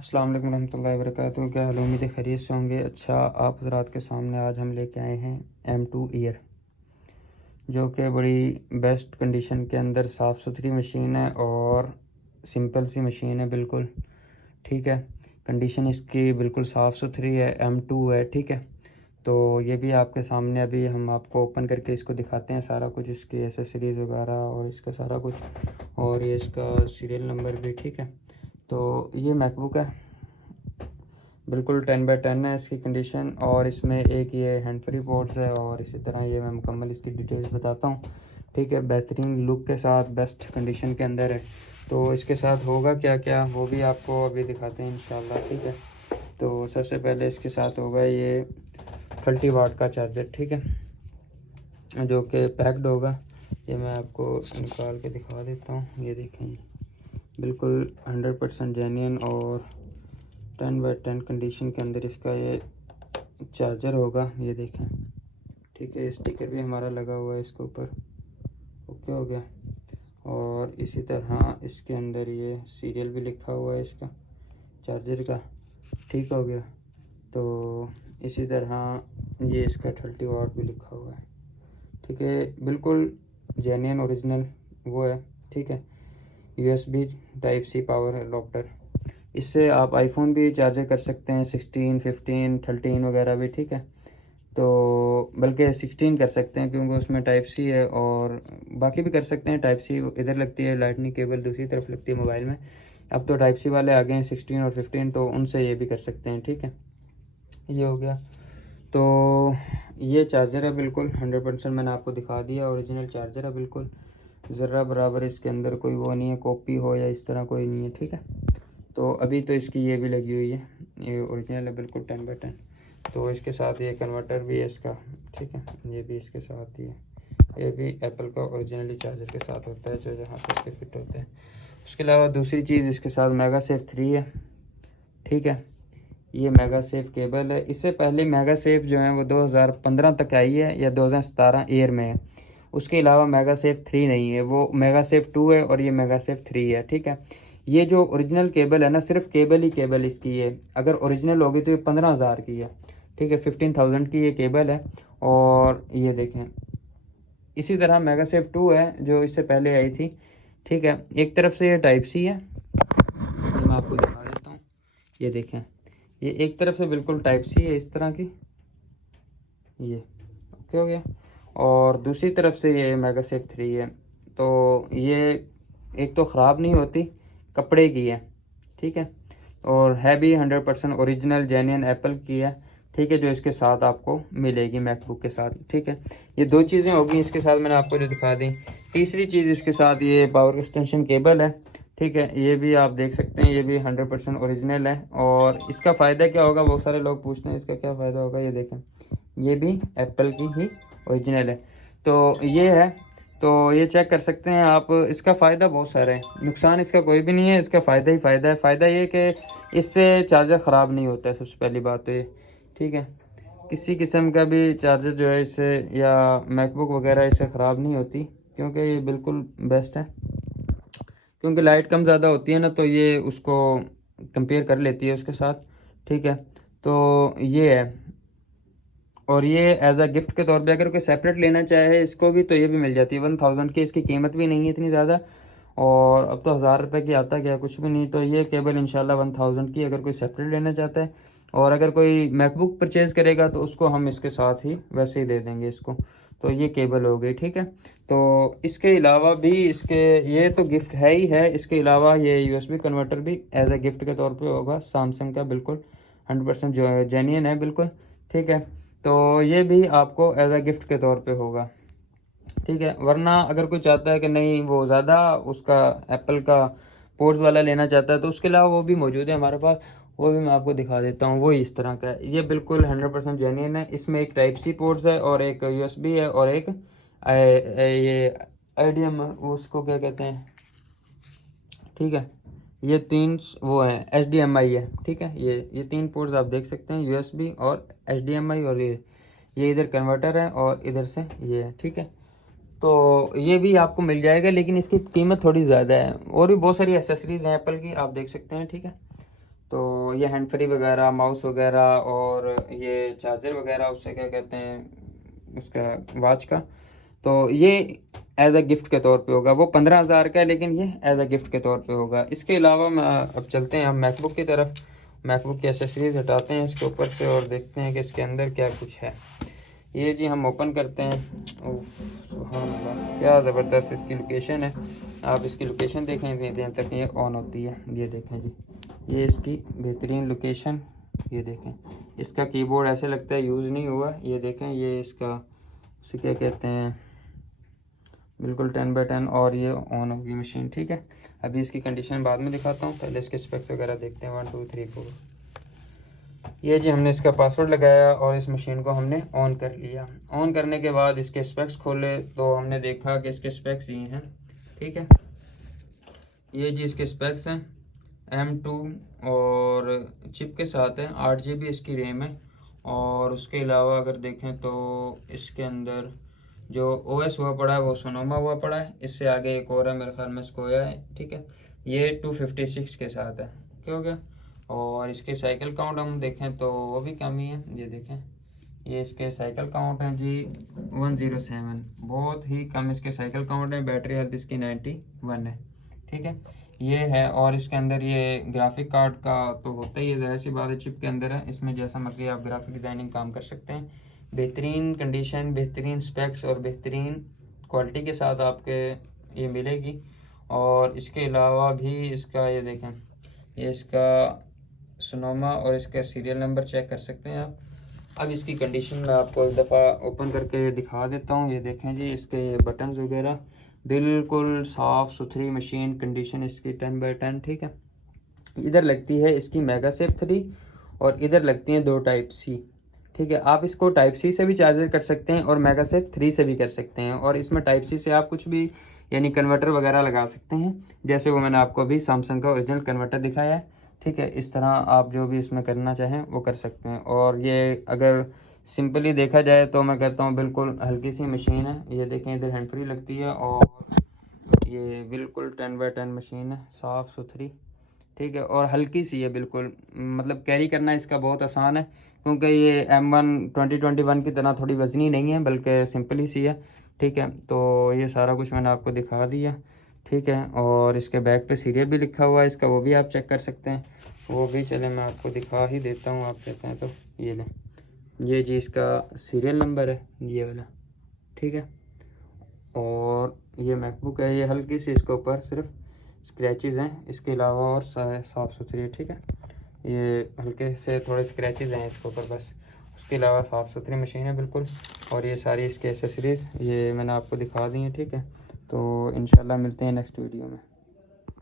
अस्सलाम वालेकुम रहमतुल्लाहि व बरकातुहू। क्या हाल, उम्मीद है खैरियत से होंगे। अच्छा, आप हज़रात के सामने आज हम लेके आए हैं M2 ईयर, जो कि बड़ी बेस्ट कंडीशन के अंदर साफ़ सुथरी मशीन है और सिंपल सी मशीन है बिल्कुल। ठीक है, कंडीशन इसकी बिल्कुल साफ़ सुथरी है, M2 है। ठीक है, तो ये भी आपके सामने अभी हम आपको ओपन करके इसको दिखाते हैं सारा कुछ, इसकी एसेसरीज़ वगैरह और इसका सारा कुछ, और ये इसका सीरियल नंबर भी। ठीक है, तो ये मैकबुक है, बिल्कुल 10/10 है इसकी कंडीशन, और इसमें एक ये हैंड फ्री पोर्ट्स है और इसी तरह ये मैं मुकम्मल इसकी डिटेल्स बताता हूँ। ठीक है, बेहतरीन लुक के साथ बेस्ट कंडीशन के अंदर है। तो इसके साथ होगा क्या क्या वो भी आपको अभी दिखाते हैं इंशाल्लाह। ठीक है, तो सबसे पहले इसके साथ होगा ये 30 वाट का चार्जर। ठीक है, जो कि पैक्ड होगा। ये मैं आपको निकाल के दिखा देता हूँ। ये देखें, बिल्कुल 100% जेन्युइन और 10/10 कंडीशन के अंदर इसका ये चार्जर होगा। ये देखें, ठीक है, स्टिकर भी हमारा लगा हुआ है इसके ऊपर। ओके हो गया, और इसी तरह इसके अंदर ये सीरियल भी लिखा हुआ है इसका चार्जर का। ठीक हो गया, तो इसी तरह ये इसका 30 वाट भी लिखा हुआ है। ठीक है, बिल्कुल जेन्युइन ओरिजिनल वो है। ठीक है, USB type C power adapter, इससे आप आईफोन भी चार्जर कर सकते हैं, 16, 15, 13 वगैरह भी। ठीक है, तो बल्कि 16 कर सकते हैं क्योंकि उसमें टाइप सी है, और बाकी भी कर सकते हैं। टाइप सी इधर लगती है, लाइटनिंग केबल दूसरी तरफ लगती है मोबाइल में। अब तो टाइप सी वाले आ गए हैं 16 और 15, तो उनसे ये भी कर सकते हैं। ठीक है, ये हो गया। तो ये चार्जर है बिल्कुल 100%, मैंने आपको दिखा दिया, ओरिजिनल चार्जर है बिल्कुल, ज़रा बराबर इसके अंदर कोई वो नहीं है, कॉपी हो या इस तरह कोई नहीं है। ठीक है, तो अभी तो इसकी ये भी लगी हुई है, ये ओरिजिनल है बिल्कुल 10/10। तो इसके साथ ये कन्वर्टर भी है इसका। ठीक है, ये भी इसके साथ ही है। ये भी एप्पल का ओरिजिनली चार्जर के साथ होता है, जो जहाँ पर इसके फिट होते हैं। उसके अलावा दूसरी चीज़ इसके साथ मेगासेफ 3 है। ठीक है, ये मेगासेफ केबल है। इससे पहले मेगासेफ जो है वो 2015 तक आई है या 2017 एयर में है। उसके अलावा मेगासेफ 3 नहीं है, वो मेगासेफ 2 है और ये मेगासेफ 3 है। ठीक है, ये जो ओरिजिनल केबल है ना, सिर्फ केबल ही केबल इसकी है। अगर ओरिजिनल होगी तो ये 15,000 की है। ठीक है, 15,000 की ये केबल है। और ये देखें, इसी तरह मेगासेफ 2 है जो इससे पहले आई थी। ठीक है, एक तरफ से ये टाइप सी है, ये मैं आपको दिखा देता हूँ। ये देखें, ये एक तरफ से बिल्कुल टाइप सी है इस तरह की, ये ओके हो गया। और दूसरी तरफ से ये मेगासेफ 3 है। तो ये एक तो ख़राब नहीं होती, कपड़े की है। ठीक है, और है भी 100% ओरिजिनल जेन्युइन एप्पल की है। ठीक है, जो इसके साथ आपको मिलेगी मैकबुक के साथ। ठीक है, ये दो चीज़ें होगी इसके साथ, मैंने आपको जो दिखा दी। तीसरी चीज़ इसके साथ ये पावर एक्सटेंशन केबल है। ठीक है, ये भी आप देख सकते हैं, ये भी 100% ओरिजिनल है। और इसका फ़ायदा क्या होगा, बहुत सारे लोग पूछते हैं इसका क्या फ़ायदा होगा। ये देखें, ये भी एप्पल की ही ओरिजिनल है। तो ये है, तो ये चेक कर सकते हैं आप। इसका फ़ायदा बहुत सारा है, नुकसान इसका कोई भी नहीं है, इसका फ़ायदा ही फ़ायदा है। फ़ायदा ये कि इससे चार्जर ख़राब नहीं होता है, सबसे पहली बात तो ये। ठीक है, किसी किस्म का भी चार्जर जो है इससे, या मैकबुक वगैरह इससे ख़राब नहीं होती, क्योंकि ये बिल्कुल बेस्ट है। क्योंकि लाइट कम ज़्यादा होती है ना, तो ये उसको कंपेयर कर लेती है उसके साथ। ठीक है, तो ये है। और ये एज अ गिफ्ट के तौर पे अगर कोई सेपरेट लेना चाहे इसको भी, तो ये भी मिल जाती है 1000 की। इसकी कीमत भी नहीं है इतनी ज़्यादा, और अब तो 1000 रुपये की आता गया, कुछ भी नहीं। तो ये केबल इंशाल्लाह 1000 की, अगर कोई सेपरेट लेना चाहता है। और अगर कोई मैकबुक परचेज़ करेगा तो उसको हम इसके साथ ही वैसे ही दे देंगे इसको। तो ये केबल हो गई। ठीक है, तो इसके अलावा भी इसके, ये तो गिफ्ट है ही है, इसके अलावा ये USB कन्वर्टर भी एज अ गिफ्ट के तौर पे होगा, सैमसंग का, बिल्कुल 100% जो जेन्युइन है बिल्कुल। ठीक है, तो ये भी आपको एज अ गिफ्ट के तौर पे होगा। ठीक है, वरना अगर कोई चाहता है कि नहीं वो ज़्यादा उसका एप्पल का पोर्ट्स वाला लेना चाहता है, तो उसके अलावा वो भी मौजूद है हमारे पास, वो भी मैं आपको दिखा देता हूँ। वो इस तरह का है, ये बिल्कुल 100% जेन्युइन है। इसमें एक टाइप सी पोर्ट्स है और एक USB है और एक ये IDM, उसको क्या कहते हैं। ठीक है, ये तीन वो हैं, HDMI है। ठीक है, ये तीन पोर्ट्स आप देख सकते हैं, USB और HDMI, और ये इधर कन्वर्टर है और इधर से ये है। ठीक है, तो ये भी आपको मिल जाएगा, लेकिन इसकी कीमत थोड़ी ज़्यादा है। और भी बहुत सारी एसेसरीज़ हैं एप्पल की, आप देख सकते हैं। ठीक है, तो ये हैंड फ्री वगैरह, माउस वगैरह और ये चार्जर वगैरह, उससे क्या कहते हैं उसका वॉच का, तो ये एज अ गिफ्ट के तौर पे होगा। वो 15,000 का है लेकिन ये एज अ गिफ्ट के तौर पे होगा। इसके अलावा अब चलते हैं हम मैकबुक की तरफ। मैकबुक की एसेसरीज हटाते हैं इसके ऊपर से और देखते हैं कि इसके अंदर क्या कुछ है। ये जी हम ओपन करते हैं। ओह सुभान अल्लाह, क्या ज़बरदस्त इसकी लोकेशन है। आप इसकी लोकेशन देखें इतनी देर तक ये ऑन होती है। ये देखें जी, ये इसकी बेहतरीन लोकेशन। ये देखें, इसका कीबोर्ड ऐसे लगता है यूज़ नहीं हुआ। ये देखें, ये इसका उसे क्या कहते हैं, बिल्कुल 10/10 और ये ऑन होगी मशीन। ठीक है, अभी इसकी कंडीशन बाद में दिखाता हूँ, पहले इसके स्पेक्स वगैरह देखते हैं। 1 2 3 4। ये जी हमने इसका पासवर्ड लगाया और इस मशीन को हमने ऑन कर लिया। ऑन करने के बाद इसके स्पेक्स खोले तो हमने देखा कि इसके स्पेक्स ये हैं। ठीक है, ये जी इसके स्पेक्स हैं M2 और चिप के साथ है। 8 GB इसकी रैम है। और उसके अलावा अगर देखें तो इसके अंदर जो OS हुआ पड़ा है वो सोनोमा हुआ पड़ा है। इससे आगे एक और है, मेरे ख्याल में स्कोया है। ठीक है, ये 256 के साथ है। क्या हो गया। और इसके साइकिल काउंट हम देखें तो वो भी कम ही है। ये देखें, ये इसके साइकिल काउंट है जी 107, बहुत ही कम इसके साइकिल काउंट है। बैटरी हेल्थ इसकी 91 है। ठीक है, ये है। और इसके अंदर ये ग्राफिक कार्ड का तो होता ही है, ज़ाहिर सी बात है, चिप के अंदर है। इसमें जैसा मर्जी आप ग्राफिक डिज़ाइनिंग काम कर सकते हैं। बेहतरीन कंडीशन, बेहतरीन स्पेक्स और बेहतरीन क्वालिटी के साथ आपके ये मिलेगी। और इसके अलावा भी इसका ये देखें, ये इसका सोनोमा और इसका सीरियल नंबर चेक कर सकते हैं आप। अब इसकी कंडीशन मैं आपको एक दफ़ा ओपन करके दिखा देता हूँ। ये देखें जी, इसके बटन्स वगैरह बिल्कुल साफ़ सुथरी मशीन, कंडीशन इसकी 10/10। ठीक है, इधर लगती है इसकी मेगासेप 3 और इधर लगती हैं 2 Type-C। ठीक है, आप इसको Type-C से भी चार्जर कर सकते हैं और मेगासेप 3 से भी कर सकते हैं। और इसमें Type-C से आप कुछ भी यानी कन्वर्टर वगैरह लगा सकते हैं, जैसे वो मैंने आपको अभी सैमसंग का ओरिजिनल कन्वर्टर दिखाया है। ठीक है, इस तरह आप जो भी इसमें करना चाहें वो कर सकते हैं। और ये अगर सिंपली देखा जाए तो मैं कहता हूँ बिल्कुल हल्की सी मशीन है। ये देखें, इधर हैंड फ्री लगती है और ये बिल्कुल 10/10 मशीन है, साफ़ सुथरी। ठीक है, और हल्की सी है बिल्कुल, मतलब कैरी करना इसका बहुत आसान है, क्योंकि ये M1 2021 की तरह थोड़ी वज़नी नहीं है, बल्कि सिंपल ही सी है। ठीक है, तो ये सारा कुछ मैंने आपको दिखा दिया। ठीक है, और इसके बैक पे सीरियल भी लिखा हुआ है इसका, वो भी आप चेक कर सकते हैं। वो भी चले मैं आपको दिखा ही देता हूँ, आप कहते हैं तो। ये लें, ये जी इसका सीरियल नंबर है, ये वाला। ठीक है, और ये मैकबुक है, ये हल्की सी इसके ऊपर सिर्फ स्क्रैचेस हैं, इसके अलावा और साफ़ सुथरी है। ठीक है, ये हल्के से थोड़े स्क्रैचेस हैं इसके ऊपर बस, उसके अलावा साफ़ सुथरी मशीन है बिल्कुल। और ये सारी इसके एसेसरीज़ ये मैंने आपको दिखा दी हैं। ठीक है, तो इंशाल्लाह मिलते हैं नेक्स्ट वीडियो में।